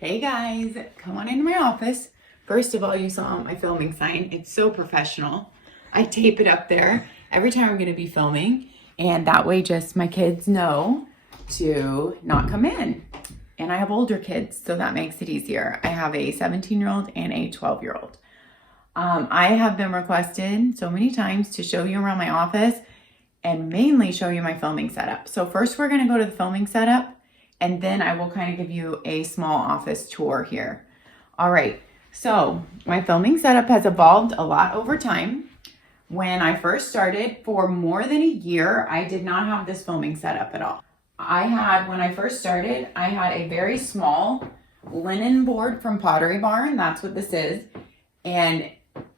Hey guys, come on into my office. First of all, you saw my filming sign. It's so professional. I tape it up there every time I'm going to be filming, and that way just my kids know to not come in. And I have older kids, so that makes it easier. I have a 17-year-old and a 12-year-old. I have been requested so many times to show you around my office and mainly show you my filming setup. So first we're going to go to the filming setup, and then I will kind of give you a small office tour here. All right, so my filming setup has evolved a lot over time. When I first started, for more than a year, I did not have this filming setup at all. When I first started, I had a very small linen board from Pottery Barn. That's what this is. And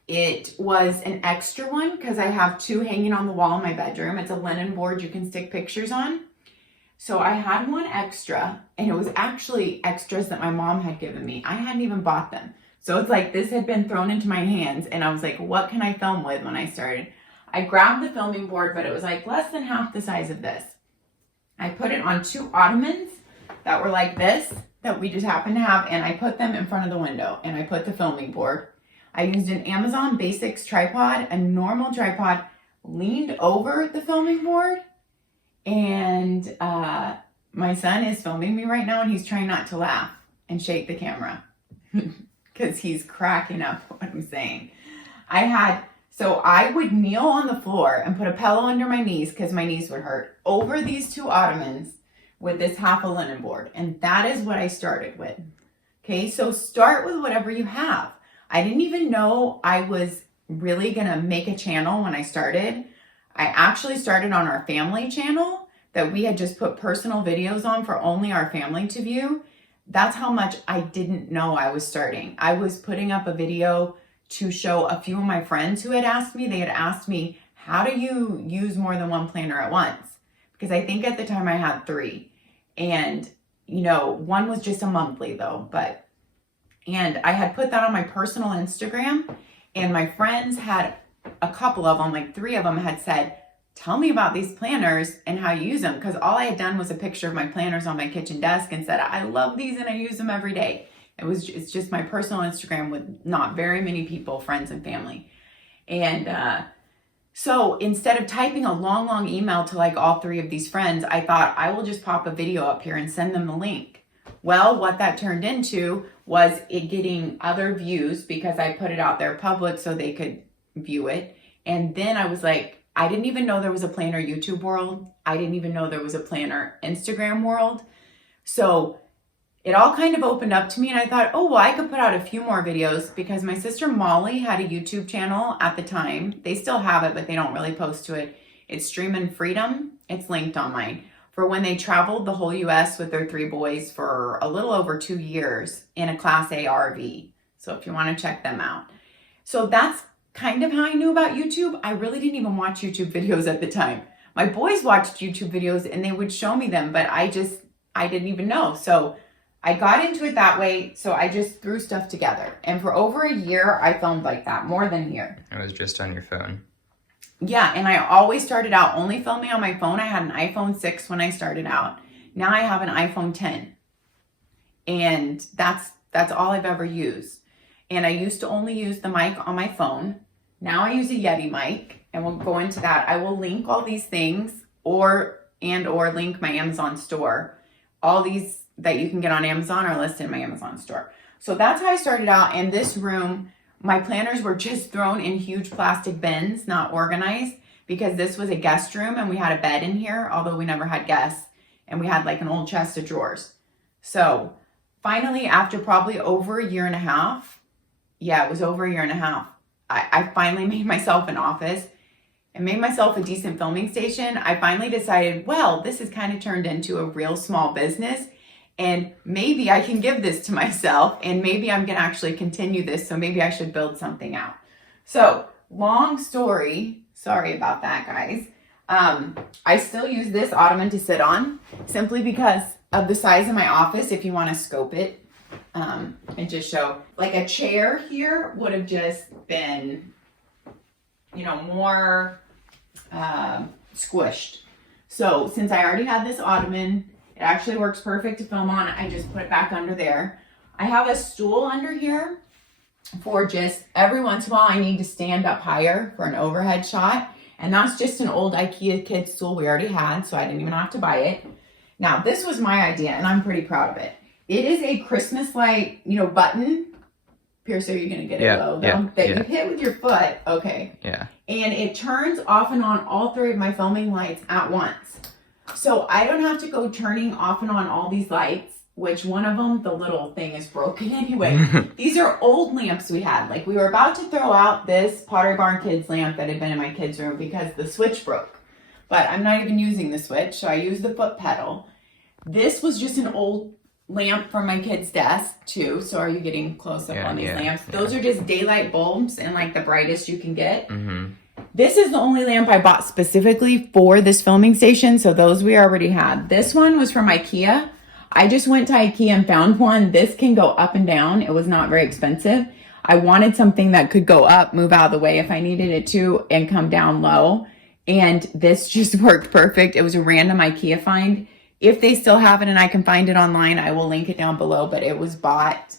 it was an extra one because I have two hanging on the wall in my bedroom. It's a linen board you can stick pictures on. So I had one extra, and it was actually extras that my mom had given me. I hadn't even bought them. So it's like this had been thrown into my hands, and I was like, what can I film with when I started? I grabbed the filming board, but it was like less than half the size of this. I put it on two ottomans that were like this, that we just happened to have, and I put them in front of the window, and I put the filming board. I used an Amazon Basics tripod, a normal tripod, leaned over the filming board, and my son is filming me right now, and he's trying not to laugh and shake the camera because he's cracking up what I'm saying. So I would kneel on the floor and put a pillow under my knees because my knees would hurt over these two ottomans with this half a linen board. And that is what I started with. Okay, so start with whatever you have. I didn't even know I was really gonna make a channel when I started. I actually started on our family channel that we had just put personal videos on for only our family to view. That's how much I didn't know I was starting. I was putting up a video to show a few of my friends who had asked me. They had asked me, how do you use more than one planner at once? Because I think at the time I had 3. And, one was just a monthly though. And I had put that on my personal Instagram, and my friends had a couple of them, like 3 of them had said, tell me about these planners and how you use them. Because all I had done was a picture of my planners on my kitchen desk and said, I love these and I use them every day. It's just my personal Instagram with not very many people, friends and family. And so instead of typing a long email to like all 3 of these friends, I thought I will just pop a video up here and send them the link. Well, what that turned into was it getting other views because I put it out there public so they could view it. And then I was like, I didn't even know there was a planner YouTube world. I didn't even know there was a planner Instagram world. So it all kind of opened up to me, and I thought, oh, well, I could put out a few more videos because my sister Molly had a YouTube channel at the time. They still have it, but they don't really post to it. It's Streamin' Freedom. It's linked on mine. For when they traveled the whole US with their 3 boys for a little over 2 years in a Class A RV. So if you want to check them out. So that's kind of how I knew about YouTube. I really didn't even watch YouTube videos at the time. My boys watched YouTube videos and they would show me them, but I didn't even know. So I got into it that way. So I just threw stuff together. And for over a year, I filmed like that, more than a year. It was just on your phone. Yeah, and I always started out only filming on my phone. I had an iPhone 6 when I started out. Now I have an iPhone 10. And that's all I've ever used. And I used to only use the mic on my phone. Now I use a Yeti mic, and we'll go into that. I will link all these things or link my Amazon store. All these that you can get on Amazon are listed in my Amazon store. So that's how I started out. And this room, my planners were just thrown in huge plastic bins, not organized, because this was a guest room and we had a bed in here, although we never had guests, and we had like an old chest of drawers. So finally, after probably over a year and a half, it was over a year and a half, I finally made myself an office and made myself a decent filming station. I finally decided, well, this has kind of turned into a real small business, and maybe I can give this to myself, and maybe I'm going to actually continue this. So maybe I should build something out. So long story, sorry about that, guys. I still use this ottoman to sit on simply because of the size of my office. If you want to scope it, and just show, like a chair here would have just been, more squished. So since I already had this ottoman, it actually works perfect to film on. I just put it back under there. I have a stool under here for just every once in a while I need to stand up higher for an overhead shot. And that's just an old Ikea kid stool we already had, so I didn't even have to buy it. Now, this was my idea, and I'm pretty proud of it. It is a Christmas light, you know, button. Pierce, are you going to get it low, though? That you hit with your foot. Okay. Yeah. And it turns off and on all 3 of my filming lights at once. So I don't have to go turning off and on all these lights, which one of them, the little thing is broken anyway. These are old lamps we had. Like, we were about to throw out this Pottery Barn Kids lamp that had been in my kids' room because the switch broke. But I'm not even using the switch, so I use the foot pedal. This was just an old lamp from my kid's desk too. So are you getting close up on these lamps? Those are just daylight bulbs and like the brightest you can get. This is the only lamp I bought specifically for this filming station. So those we already had. This one was from Ikea. I just went to Ikea and found one. This can go up and down. It was not very expensive. I wanted something that could go up, move out of the way if I needed it to, and come down low. And this just worked perfect. It was a random Ikea find. If they still have it and I can find it online, I will link it down below, but it was bought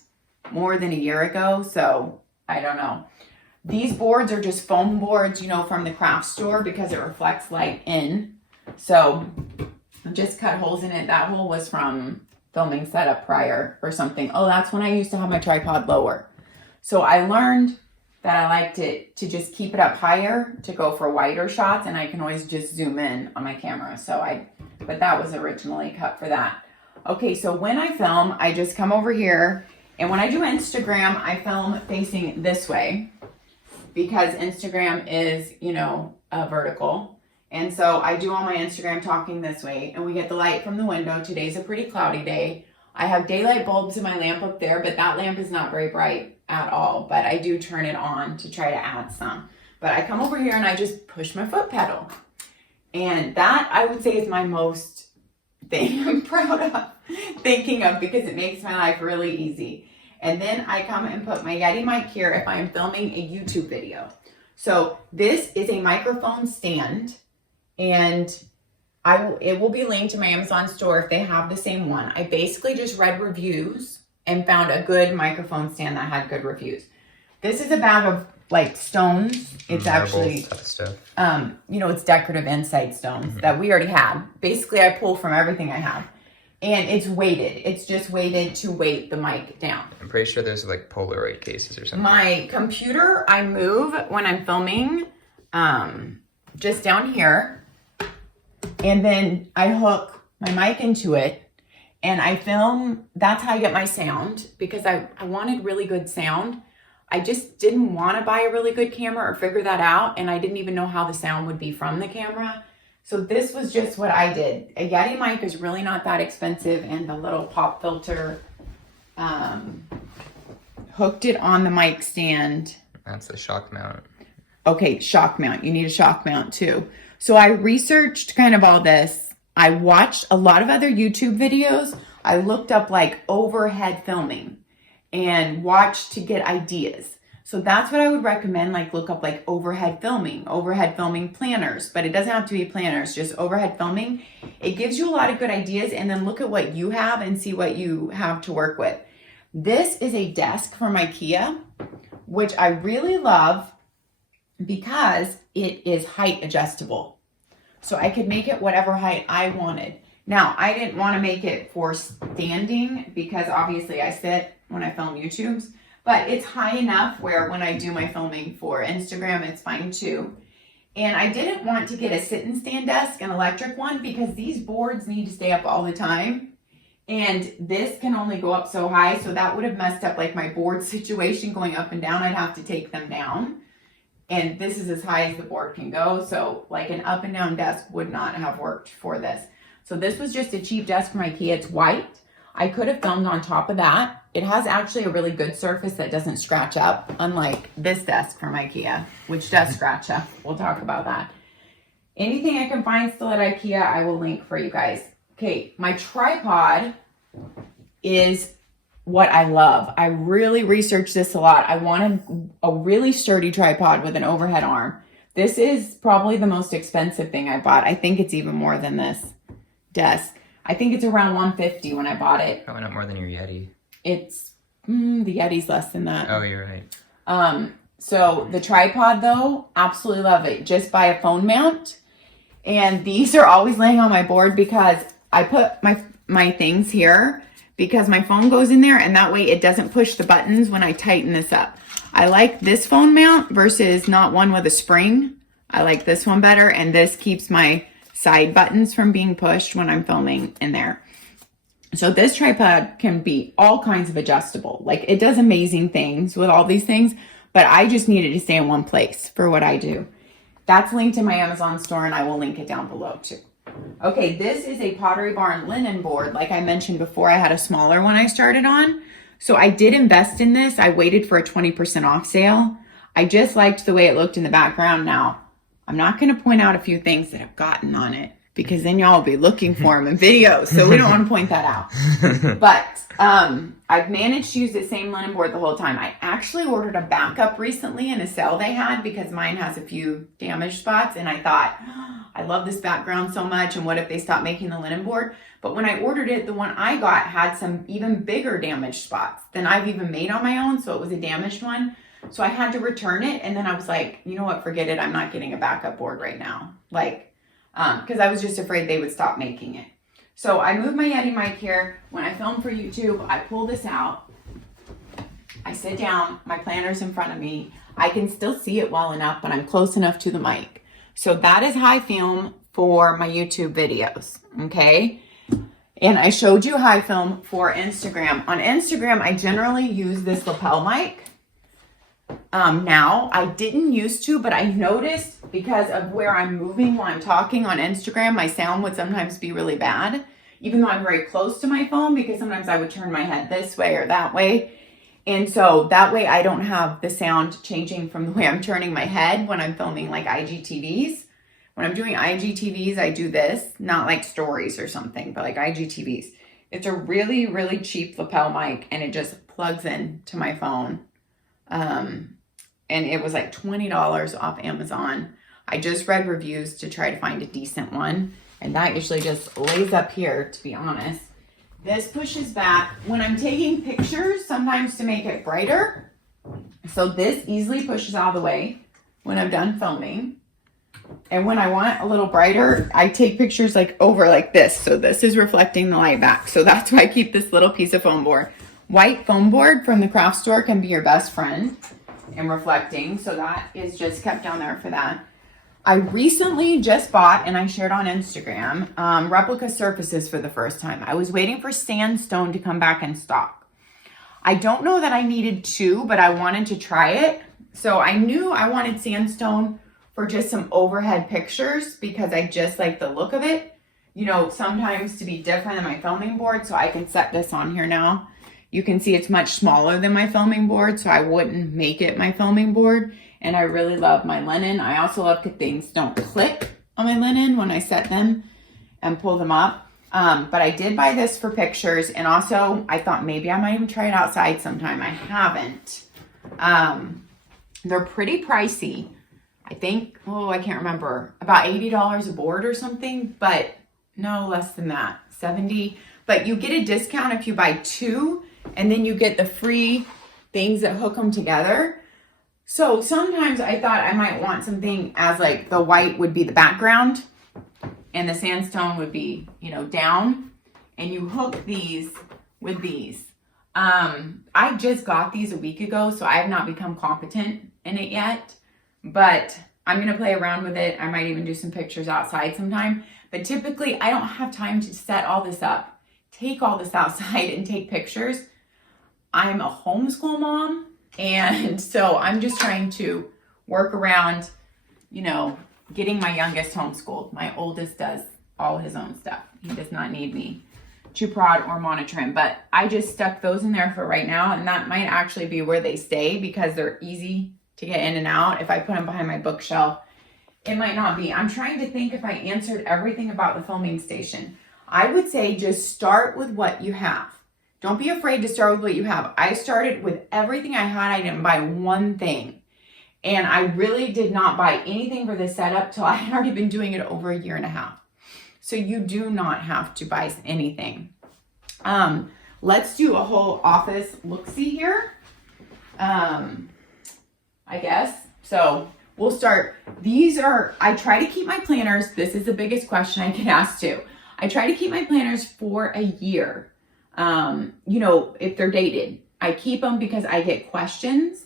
more than a year ago, so I don't know. These boards are just foam boards, you know, from the craft store because it reflects light in. So just cut holes in it. That hole was from filming setup prior or something. Oh, that's when I used to have my tripod lower. So I learned that I liked it to just keep it up higher to go for wider shots, and I can always just zoom in on my camera. But that was originally cut for that. Okay, so when I film, I just come over here, and when I do Instagram, I film facing this way because Instagram is, you know, vertical. And so I do all my Instagram talking this way, and we get the light from the window. Today's a pretty cloudy day. I have daylight bulbs in my lamp up there, but that lamp is not very bright at all, but I do turn it on to try to add some. But I come over here and I just push my foot pedal. And that, I would say, is my most thing I'm proud of thinking of because it makes my life really easy. And then I come and put my Yeti mic here if I'm filming a YouTube video. So this is a microphone stand, and it will be linked to my Amazon store if they have the same one. I basically just read reviews and found a good microphone stand that had good reviews. This is a bag of like stones. It's actually, stuff. You know, it's decorative inside stones that we already had. Basically, I pull from everything I have. And it's weighted. It's just weighted to weight the mic down. I'm pretty sure there's like Polaroid cases or something. My computer, I move when I'm filming just down here. And then I hook my mic into it. And I film. That's how I get my sound because I wanted really good sound. I just didn't want to buy a really good camera or figure that out. And I didn't even know how the sound would be from the camera. So this was just what I did. A Yeti mic is really not that expensive, and the little pop filter hooked it on the mic stand. That's the shock mount. Okay, shock mount. You need a shock mount too. So I researched kind of all this. I watched a lot of other YouTube videos. I looked up like overhead filming and watched to get ideas. So that's what I would recommend, like look up like overhead filming planners, but it doesn't have to be planners, just overhead filming. It gives you a lot of good ideas, and then look at what you have and see what you have to work with. This is a desk from Ikea, which I really love because it is height adjustable. So I could make it whatever height I wanted. Now, I didn't want to make it for standing because obviously I sit when I film YouTubes. But it's high enough where when I do my filming for Instagram, it's fine too. And I didn't want to get a sit and stand desk, an electric one, because these boards need to stay up all the time. And this can only go up so high. So that would have messed up like my board situation going up and down. I'd have to take them down. And this is as high as the board can go. So like an up and down desk would not have worked for this. So this was just a cheap desk from Ikea. It's white. I could have filmed on top of that. It has actually a really good surface that doesn't scratch up, unlike this desk from Ikea, which does scratch up. We'll talk about that. Anything I can find still at Ikea, I will link for you guys. Okay, my tripod is what I love. I really researched this a lot. I wanted a really sturdy tripod with an overhead arm. This is probably the most expensive thing I bought. I think it's even more than this desk. I think it's around $150 when I bought it. Probably not more than your Yeti. It's The Yeti's less than that. Oh, you're right. So the tripod though, absolutely love it. Just buy a phone mount. And these are always laying on my board because I put my things here because my phone goes in there and that way it doesn't push the buttons when I tighten this up. I like this phone mount versus not one with a spring. I like this one better, and this keeps my side buttons from being pushed when I'm filming in there. So this tripod can be all kinds of adjustable. Like it does amazing things with all these things, but I just needed to stay in one place for what I do. That's linked in my Amazon store and I will link it down below too. Okay, this is a Pottery Barn linen board. Like I mentioned before, I had a smaller one I started on. So I did invest in this. I waited for a 20% off sale. I just liked the way it looked in the background. Now, I'm not going to point out a few things that I've gotten on it because then y'all will be looking for them in videos. So we don't want to point that out. But I've managed to use the same linen board the whole time. I actually ordered a backup recently in a sale they had because mine has a few damaged spots. And I thought, oh, I love this background so much. And what if they stop making the linen board? But when I ordered it, the one I got had some even bigger damaged spots than I've even made on my own. So it was a damaged one. So I had to return it. And then I was like, you know what, forget it. I'm not getting a backup board right now. Like, because I was just afraid they would stop making it. So I moved my Yeti mic here. When I film for YouTube, I pull this out. I sit down, my planner's in front of me. I can still see it well enough, but I'm close enough to the mic. So that is how I film for my YouTube videos, okay? And I showed you how I film for Instagram. On Instagram, I generally use this lapel mic. Now, I didn't used to, but I noticed because of where I'm moving while I'm talking on Instagram, my sound would sometimes be really bad, even though I'm very close to my phone, because sometimes I would turn my head this way or that way. And so that way I don't have the sound changing from the way I'm turning my head when I'm filming like IGTVs. When I'm doing IGTVs, I do this, not like stories or something, but like IGTVs. It's a really, really cheap lapel mic and it just plugs in to my phone. And it was like $20 off Amazon. I just read reviews to try to find a decent one. And that usually just lays up here, to be honest. This pushes back. When I'm taking pictures, sometimes to make it brighter. So this easily pushes out of the way when I'm done filming. And when I want a little brighter, I take pictures like over like this. So this is reflecting the light back. So that's why I keep this little piece of foam board. White foam board from the craft store can be your best friend in reflecting. So that is just kept down there for that. I recently just bought, and I shared on Instagram, Replica surfaces for the first time. I was waiting for Sandstone to come back in stock. I don't know that I needed two, but I wanted to try it. So I knew I wanted Sandstone for just some overhead pictures because I just like the look of it. You know, sometimes to be different than my filming board. So I can set this on here now. You can see it's much smaller than my filming board, so I wouldn't make it my filming board. And I really love my linen. I also love that things don't click on my linen when I set them and pull them up. But I did buy this for pictures. And also I thought maybe I might even try it outside sometime. I haven't. They're pretty pricey. I think, I can't remember, about $80 a board or something, but no less than that, 70. But you get a discount if you buy two, and then you get the free things that hook them together. So sometimes I thought I might want something as like the white would be the background and the sandstone would be, you know, down, and you hook these with these. I just got these a week ago, so I have not become competent in it yet, but I'm going to play around with it. I might even do some pictures outside sometime, but typically I don't have time to set all this up, take all this outside and take pictures. I'm a homeschool mom, and so I'm just trying to work around, you know, getting my youngest homeschooled. My oldest does all his own stuff. He does not need me to prod or monitor him, but I just stuck those in there for right now, and that might actually be where they stay because they're easy to get in and out. If I put them behind my bookshelf, it might not be. I'm trying to think if I answered everything about the filming station. I would say just start with what you have. Don't be afraid to start with what you have. I started with everything I had. I didn't buy one thing. And I really did not buy anything for this setup till I had already been doing it over 1.5 years. So you do not have to buy anything. let's do a whole office look-see here. I guess. So we'll start. I try to keep my planners. This is the biggest question I get asked too. I try to keep my planners for a year. You know, if they're dated, I keep them because I get questions.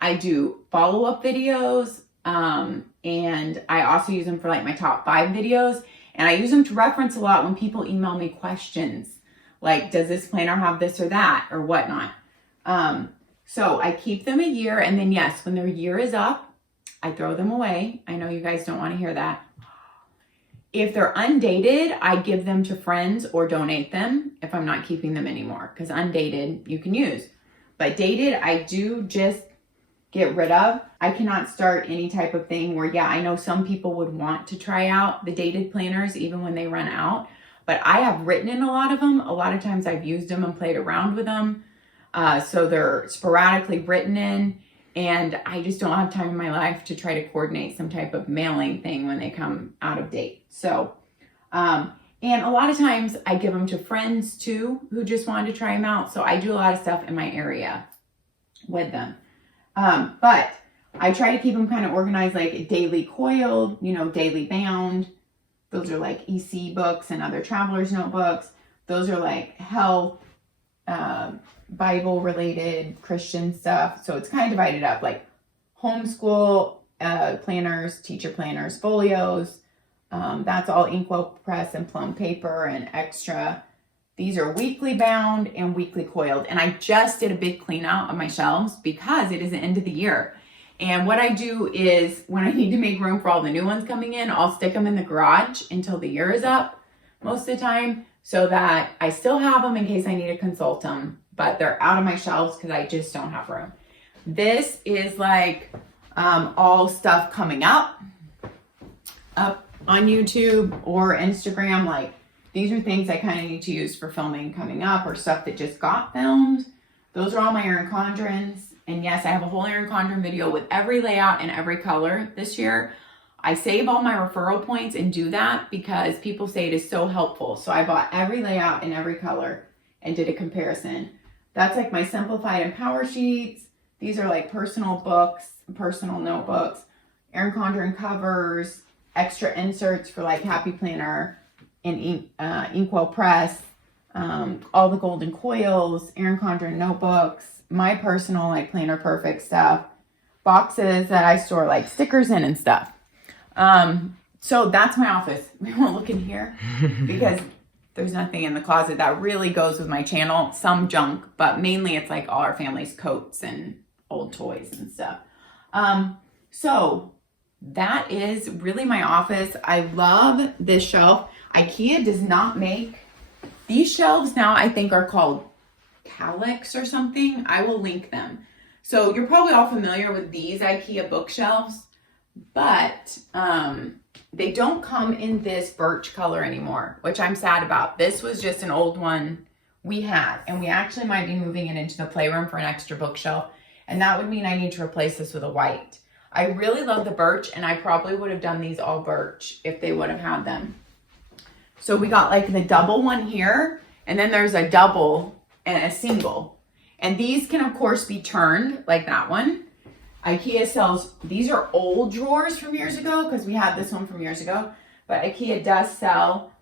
I do follow-up videos. And I also use them for like my top 5 videos. And I use them to reference a lot when people email me questions. Like, does this planner have this or that or whatnot? So I keep them a year, and then yes, when their year is up, I throw them away. I know you guys don't want to hear that. If they're undated, I give them to friends or donate them if I'm not keeping them anymore, because undated you can use. But dated, I do just get rid of. I cannot start any type of thing where, yeah, I know some people would want to try out the dated planners even when they run out, but I have written in a lot of them. A lot of times I've used them and played around with them. So they're sporadically written in, and I just don't have time in my life to try to coordinate some type of mailing thing when they come out of date. So, and a lot of times I give them to friends too, who just wanted to try them out. So I do a lot of stuff in my area with them. But I try to keep them kind of organized, like daily coiled, you know, daily bound. Those are like EC books and other travelers notebooks. Those are like health, Bible related Christian stuff. So it's kind of divided up like homeschool, planners, teacher planners, folios. That's all Inkwell press and plum paper and extra. These are weekly bound and weekly coiled. And I just did a big clean out of my shelves because it is the end of the year. And what I do is when I need to make room for all the new ones coming in, I'll stick them in the garage until the year is up most of the time, so that I still have them in case I need to consult them, but they're out of my shelves because I just don't have room. This is like all stuff coming up on YouTube or Instagram. Like, these are things I kind of need to use for filming coming up, or stuff that just got filmed. Those are all my Erin Condrens. And yes, I have a whole Erin Condren video with every layout and every color this year. I save all my referral points and do that because people say it is so helpful. So I bought every layout and every color and did a comparison. That's like my Simplified and POWERSHEETS. These are like personal books, personal notebooks, Erin Condren covers, extra inserts for like Happy Planner and Inkwell Press, all the golden coils, Erin Condren notebooks, my personal like Planner Perfect stuff, boxes that I store like stickers in and stuff. So that's my office. We won't look in here because there's nothing in the closet that really goes with my channel. Some junk, but mainly it's like all our family's coats and old toys and stuff. So that is really my office. I love this shelf. Ikea does not make these shelves now. I think are called KALLAX or something. I will link them. So you're probably all familiar with these Ikea bookshelves, but they don't come in this birch color anymore, which I'm sad about. This was just an old one we had, and we actually might be moving it into the playroom for an extra bookshelf, and that would mean I need to replace this with a white. I really love the birch, and I probably would have done these all birch if they would have had them. So we got like the double one here, and then there's a double and a single. And these can of course be turned like that one. Ikea sells, these are old drawers from years ago because we had this one from years ago, but Ikea does sell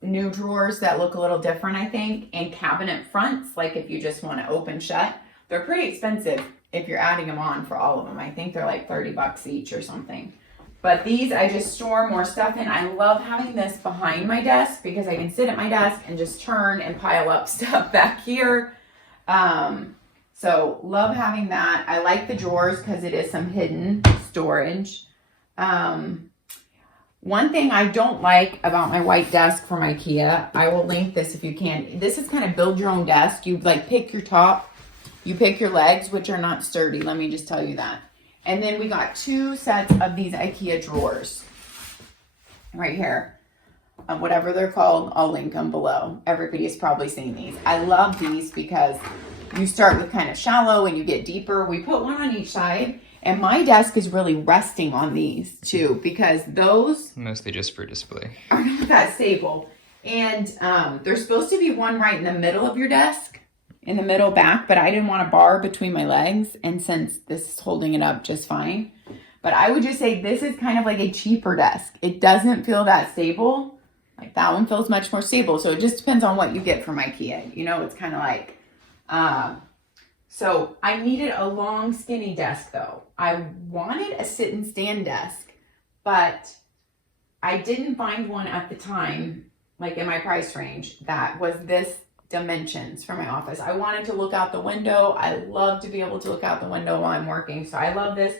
new drawers that look a little different, I think, and cabinet fronts, like if you just want to open shut. They're pretty expensive if you're adding them on for all of them. I think they're like 30 bucks each or something. But these I just store more stuff in. I love having this behind my desk because I can sit at my desk and just turn and pile up stuff back here. So love having that. I like the drawers because it is some hidden storage. One thing I don't like about my white desk from Ikea, I will link this if you can. This is kind of build your own desk. You like pick your top, you pick your legs, which are not sturdy. Let me just tell you that. And then we got 2 sets of these Ikea drawers right here. Whatever they're called, I'll link them below. Everybody has probably seen these. I love these because you start with kind of shallow and you get deeper. We put one on each side, and my desk is really resting on these too because those mostly just for display are not that stable. And there's supposed to be one right in the middle of your desk, in the middle back, but I didn't want a bar between my legs. And since this is holding it up just fine, but I would just say this is kind of like a cheaper desk. It doesn't feel that stable. Like that one feels much more stable. So it just depends on what you get from IKEA. You know, it's kind of like, so I needed a long skinny desk though. I wanted a sit and stand desk, but I didn't find one at the time, like in my price range, that was this dimensions for my office. I wanted to look out the window. I love to be able to look out the window while I'm working. So I love this.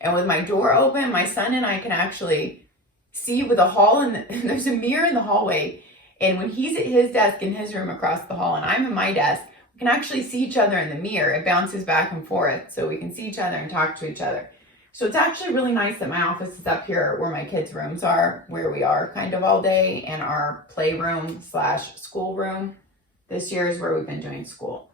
And with my door open, my son and I can actually see with a hall and there's a mirror in the hallway. And when he's at his desk in his room across the hall and I'm at my desk, we can actually see each other in the mirror. It bounces back and forth so we can see each other and talk to each other. So it's actually really nice that my office is up here where my kids' rooms are, where we are kind of all day, and our playroom / school room. This year is where we've been doing school.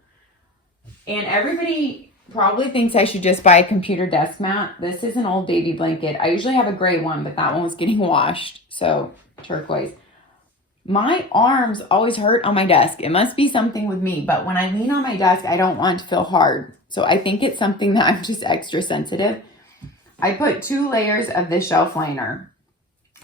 And everybody probably thinks I should just buy a computer desk mat. This is an old baby blanket. I usually have a gray one, but that one was getting washed. So turquoise. My arms always hurt on my desk. It must be something with me, but when I lean on my desk, I don't want it to feel hard. So I think it's something that I'm just extra sensitive. I put 2 layers of this shelf liner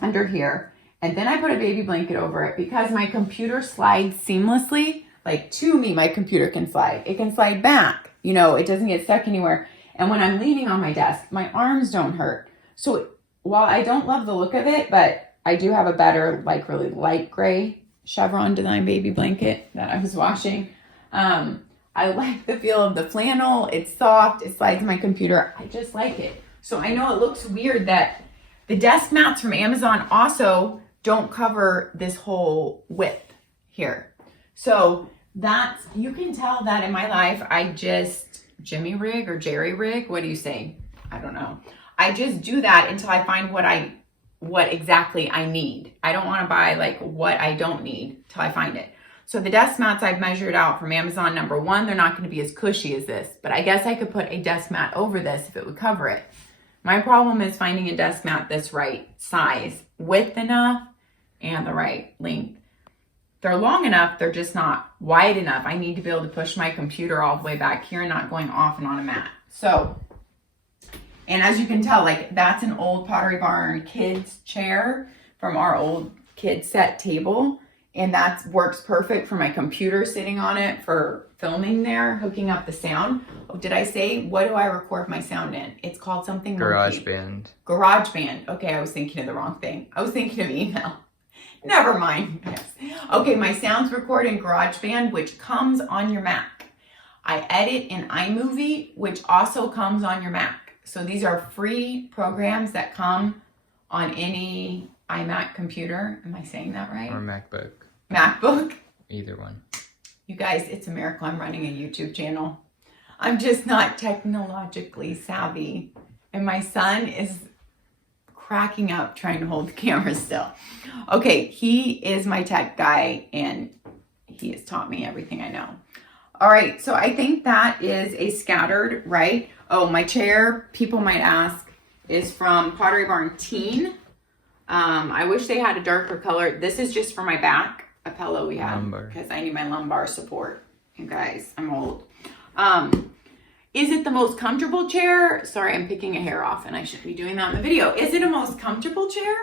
under here, and then I put a baby blanket over it because my computer slides seamlessly. Like to me, my computer can slide. It can slide back. You know, it doesn't get stuck anywhere. And when I'm leaning on my desk, my arms don't hurt. So while I don't love the look of it, but I do have a better, like really light gray chevron design baby blanket that I was washing. I like the feel of the flannel. It's soft. It slides in my computer. I just like it. So I know it looks weird that the desk mats from Amazon also don't cover this whole width here. So that's, you can tell that in my life, I just Jimmy rig or Jerry rig. What do you say? I don't know. I just do that until I find what exactly I need. I don't want to buy like what I don't need till I find it. So the desk mats I've measured out from Amazon, number one, they're not going to be as cushy as this, but I guess I could put a desk mat over this if it would cover it. My problem is finding a desk mat that's right size, width enough, and the right length. They're long enough, they're just not wide enough. I need to be able to push my computer all the way back here and not going off and on a mat. So, and as you can tell, like that's an old Pottery Barn kids chair from our old kid set table. And that works perfect for my computer sitting on it for filming there, hooking up the sound. Oh, did I say, what do I record my sound in? It's called something. GarageBand. GarageBand. Okay, I was thinking of the wrong thing. I was thinking of email. Never mind. Yes. Okay, my sounds record in GarageBand, which comes on your Mac. I edit in iMovie, which also comes on your Mac. So these are free programs that come on any iMac computer. Am I saying that right? Or MacBook. MacBook? Either one. You guys, it's a miracle I'm running a YouTube channel. I'm just not technologically savvy. And my son is cracking up trying to hold the camera still. Okay, he is my tech guy and he has taught me everything I know. All right, so I think that is a scattered, right? Oh, my chair, people might ask, is from Pottery Barn Teen. I wish they had a darker color. This is just for my back, a pillow we have, because I need my lumbar support. You guys, I'm old. Is it the most comfortable chair? Sorry, I'm picking a hair off and I shouldn't be doing that in the video. Is it a most comfortable chair?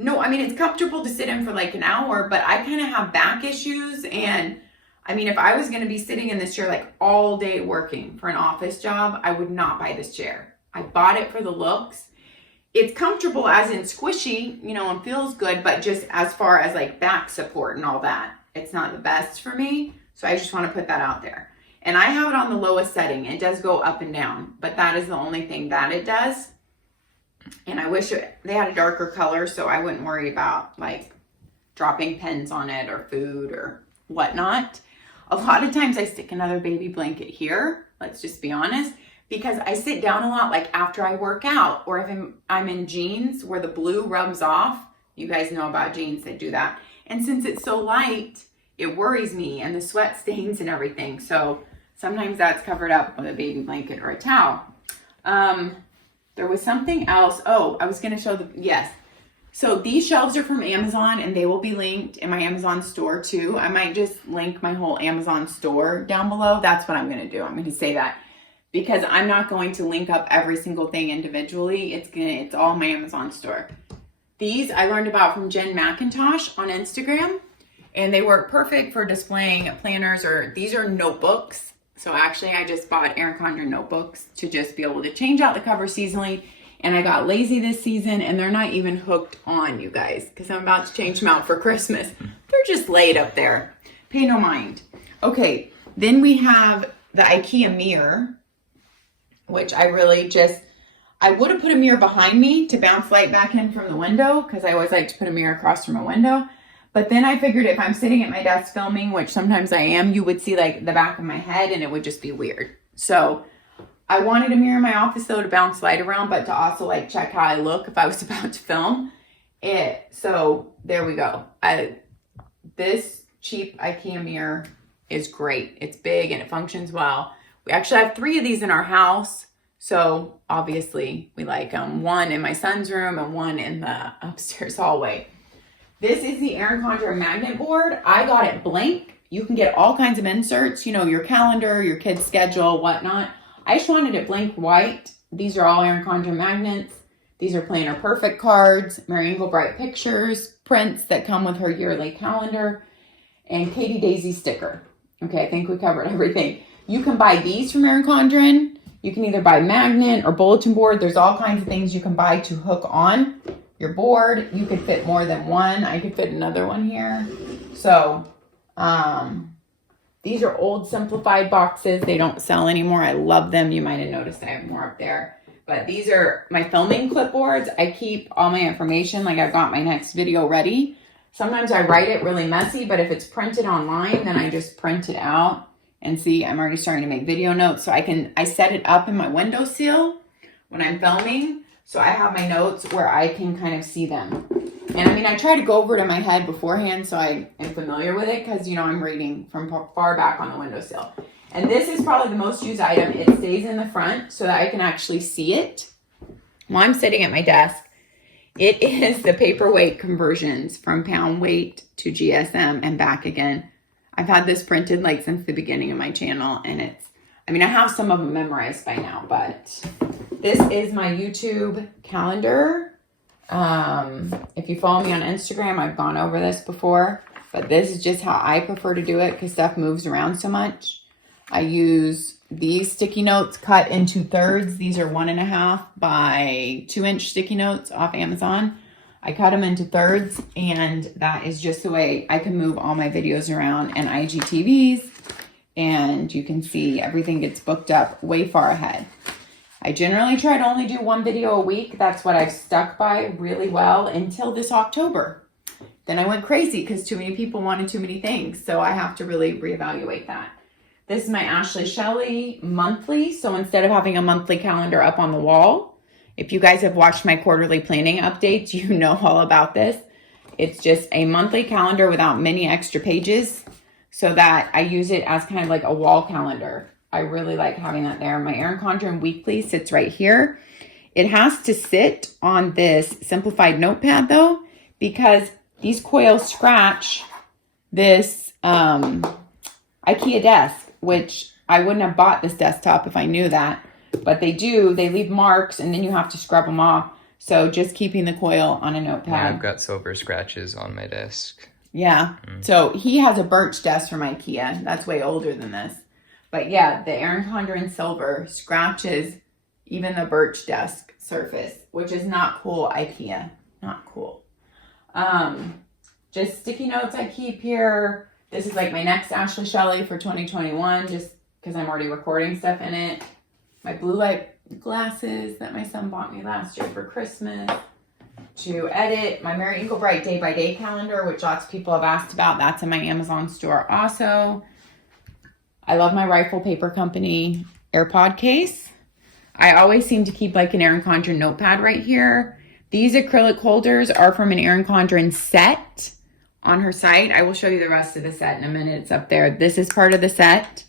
No, I mean, it's comfortable to sit in for like an hour, but I kind of have back issues. And I mean, if I was going to be sitting in this chair like all day working for an office job, I would not buy this chair. I bought it for the looks. It's comfortable as in squishy, you know, and feels good, but just as far as like back support and all that, it's not the best for me. So I just want to put that out there. And I have it on the lowest setting. It does go up and down, but that is the only thing that it does. And I wish they had a darker color so I wouldn't worry about like dropping pens on it or food or whatnot. A lot of times I stick another baby blanket here, let's just be honest, because I sit down a lot like after I work out or if I'm in jeans where the blue rubs off. You guys know about jeans that do that. And since it's so light, it worries me and the sweat stains and everything. So sometimes that's covered up with a baby blanket or a towel. There was something else. Oh, I was going to show yes. So these shelves are from Amazon and they will be linked in my Amazon store too. I might just link my whole Amazon store down below. That's what I'm going to do. I'm going to say that because I'm not going to link up every single thing individually. It's all my Amazon store. These I learned about from Jen McIntosh on Instagram, and they work perfect for displaying planners, or these are notebooks. So actually I just bought Erin Condren notebooks to just be able to change out the cover seasonally. And I got lazy this season, and they're not even hooked on, you guys, because I'm about to change them out for Christmas. They're just laid up there. Pay no mind. Okay, then we have the Ikea Mirror, which I would have put a mirror behind me to bounce light back in from the window, because I always like to put a mirror across from a window. But then I figured if I'm sitting at my desk filming, which sometimes I am, you would see like the back of my head and it would just be weird. So I wanted a mirror in my office though to bounce light around, but to also like check how I look if I was about to film it. So there we go. This cheap Ikea mirror is great. It's big and it functions well. We actually have 3 of these in our house. So obviously we like one in my son's room and one in the upstairs hallway. This is the Erin Condren magnet board. I got it blank. You can get all kinds of inserts, you know, your calendar, your kid's schedule, whatnot. I just wanted it blank white. These are all Erin Condren magnets. These are Planner Perfect cards, Mary Engelbright pictures, prints that come with her yearly calendar, and Katie Daisy sticker. Okay, I think we covered everything. You can buy these from Erin Condren. You can either buy magnet or bulletin board. There's all kinds of things you can buy to hook on your board. You could fit more than one. I could fit another one here. So, these are old simplified boxes. They don't sell anymore. I love them. You might have noticed I have more up there. But these are my filming clipboards. I keep all my information. Like I've got my next video ready. Sometimes I write it really messy, but if it's printed online, then I just print it out. And see, I'm already starting to make video notes. So I set it up in my windowsill when I'm filming. So I have my notes where I can kind of see them. And I mean, I try to go over it in my head beforehand so I am familiar with it because, you know, I'm reading from far back on the windowsill. And this is probably the most used item. It stays in the front so that I can actually see it while I'm sitting at my desk. It is the paperweight conversions from pound weight to GSM and back again. I've had this printed like since the beginning of my channel, and I have some of them memorized by now, but this is my YouTube calendar. If you follow me on Instagram, I've gone over this before, but this is just how I prefer to do it because stuff moves around so much. I use these sticky notes cut into thirds. These are 1.5 by 2-inch sticky notes off Amazon. I cut them into thirds, and that is just the way I can move all my videos around and IGTVs, and you can see everything gets booked up way far ahead. I generally try to only do 1 video a week. That's what I've stuck by really well until this October. Then I went crazy because too many people wanted too many things, so I have to really reevaluate that. This is my Ashley Shelley monthly, so instead of having a monthly calendar up on the wall, if you guys have watched my quarterly planning updates, you know all about this. It's just a monthly calendar without many extra pages so that I use it as kind of like a wall calendar. I really like having that there. My Erin Condren weekly sits right here. It has to sit on this simplified notepad though, because these coils scratch this Ikea desk, which I wouldn't have bought this desktop if I knew that. But they do, they leave marks and then you have to scrub them off. So just keeping the coil on a notepad. Yeah, I've got silver scratches on my desk. Yeah. So he has a birch desk from Ikea. That's way older than this. But yeah, the Erin Condren silver scratches even the birch desk surface, which is not cool, Ikea. Not cool. Just sticky notes I keep here. This is like my next Ashley Shelley for 2021, just because I'm already recording stuff in it. My blue light glasses that my son bought me last year for Christmas to edit. My Mary Engelbright day-by-day calendar, which lots of people have asked about. That's in my Amazon store also. I love my Rifle Paper Company AirPod case. I always seem to keep like an Erin Condren notepad right here. These acrylic holders are from an Erin Condren set on her site. I will show you the rest of the set in a minute. It's up there. This is part of the set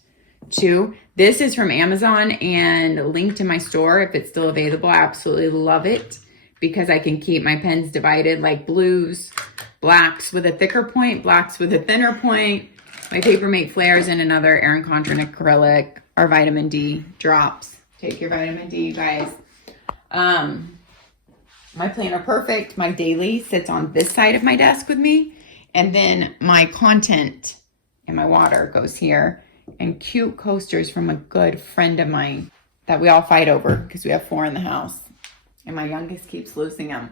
too. This is from Amazon and linked to my store if it's still available. I absolutely love it because I can keep my pens divided like blues, blacks with a thicker point, blacks with a thinner point. My Papermate flares in another Erin Condren acrylic. Our vitamin D drops. Take your vitamin D, you guys. My planner perfect. My daily sits on this side of my desk with me. And then my content and my water goes here. And cute coasters from a good friend of mine that we all fight over because we have 4 in the house. And my youngest keeps losing them.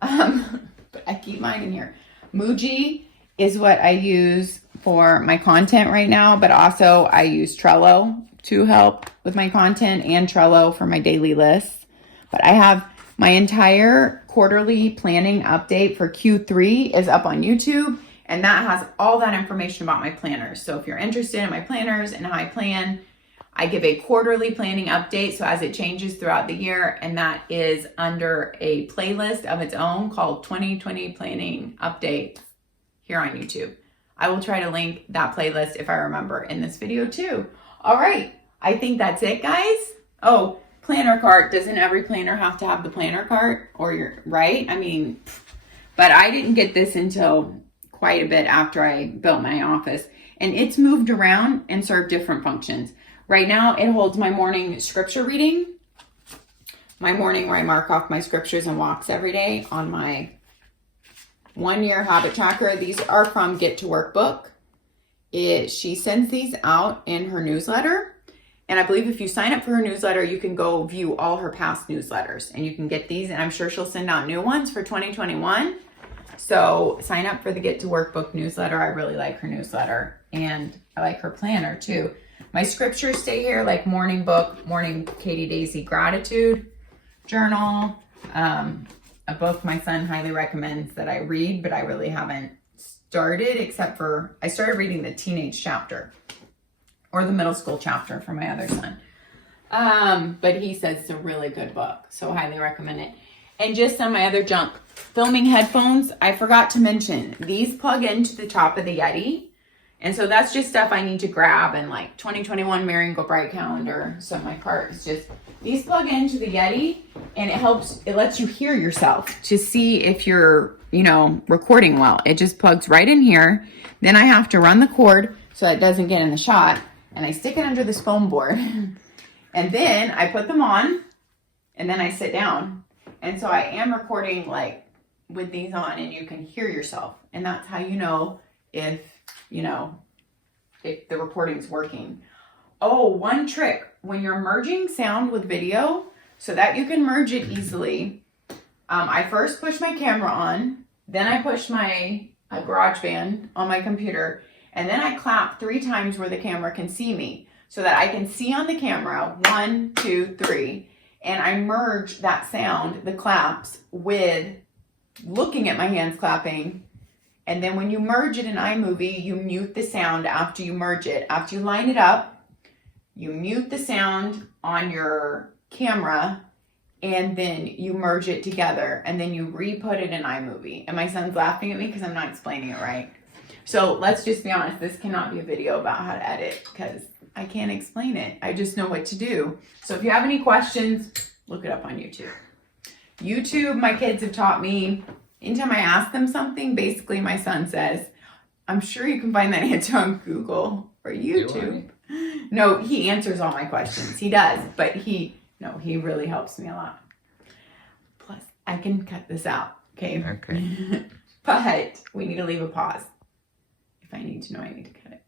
But I keep mine in here. Muji is what I use for my content right now, but also I use Trello to help with my content and Trello for my daily lists. But I have my entire quarterly planning update for Q3 is up on YouTube, and that has all that information about my planners. So if you're interested in my planners and how I plan, I give a quarterly planning update, so as it changes throughout the year, and that is under a playlist of its own called 2020 Planning Update here on YouTube. I will try to link that playlist if I remember in this video too. All right, I think that's it, guys. Oh, planner cart. Doesn't every planner have to have the planner cart? Or you're right? I mean, but I didn't get this until quite a bit after I built my office, and it's moved around and served different functions. Right now, it holds my morning scripture reading, my morning where I mark off my scriptures and walks every day on my 1-year habit tracker. These are from Get to Work book. She sends these out in her newsletter. And I believe if you sign up for her newsletter, you can go view all her past newsletters. And you can get these, and I'm sure she'll send out new ones for 2021. So sign up for the Get to Work book newsletter. I really like her newsletter. And I like her planner too. My scriptures stay here, like morning book, morning Katie Daisy gratitude journal. A book my son highly recommends that I read, but I really haven't started, except for I started reading the teenage chapter or the middle school chapter for my other son. But he says it's a really good book, so highly recommend it. And just on my other junk, filming headphones, I forgot to mention, these plug into the top of the Yeti. And so that's just stuff I need to grab, and like 2021 Marion Go Bright calendar. So my cart is just, these plug into the Yeti, and it lets you hear yourself to see if you're, recording well. It just plugs right in here. Then I have to run the cord so it doesn't get in the shot, and I stick it under this foam board. And then I put them on, and then I sit down. And so I am recording like with these on, and you can hear yourself. And that's how you know if the recording's working. Oh, one trick, when you're merging sound with video so that you can merge it easily, I first push my camera on, then I push my GarageBand on my computer, and then I clap 3 times where the camera can see me so that I can see on the camera 1, 2, 3, and I merge that sound, the claps, with looking at my hands clapping. And then when you merge it in iMovie, you mute the sound after you merge it. After you line it up, you mute the sound on your camera, and then you merge it together, and then you re-put it in iMovie. And my son's laughing at me because I'm not explaining it right. So let's just be honest, this cannot be a video about how to edit because I can't explain it. I just know what to do. So if you have any questions, look it up on YouTube. YouTube, my kids have taught me. Anytime I ask them something, basically my son says, I'm sure you can find that answer on Google or YouTube. No, he answers all my questions. He does, but he really helps me a lot. Plus, I can cut this out, okay? Okay. But we need to leave a pause. If I need to know, I need to cut it.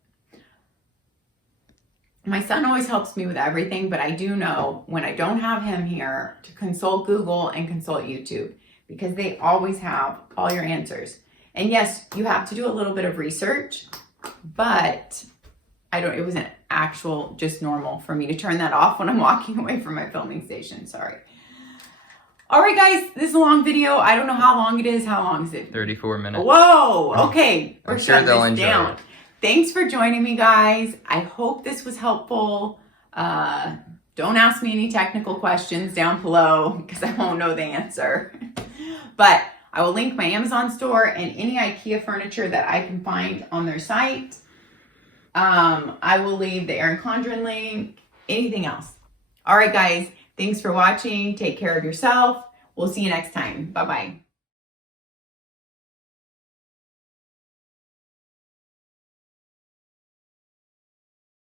My son always helps me with everything, but I do know when I don't have him here to consult Google and consult YouTube, because they always have all your answers. And yes, you have to do a little bit of research, but it wasn't actual, just normal for me to turn that off when I'm walking away from my filming station. Sorry. All right, guys, this is a long video. I don't know how long it is. How long is it? 34 minutes. Whoa, okay. I'm sure they'll enjoy it. Thanks for joining me, guys. I hope this was helpful. Don't ask me any technical questions down below because I won't know the answer. But I will link my Amazon store and any Ikea furniture that I can find on their site. I will leave the Erin Condren link, anything else. All right, guys, thanks for watching. Take care of yourself. We'll see you next time. Bye-bye.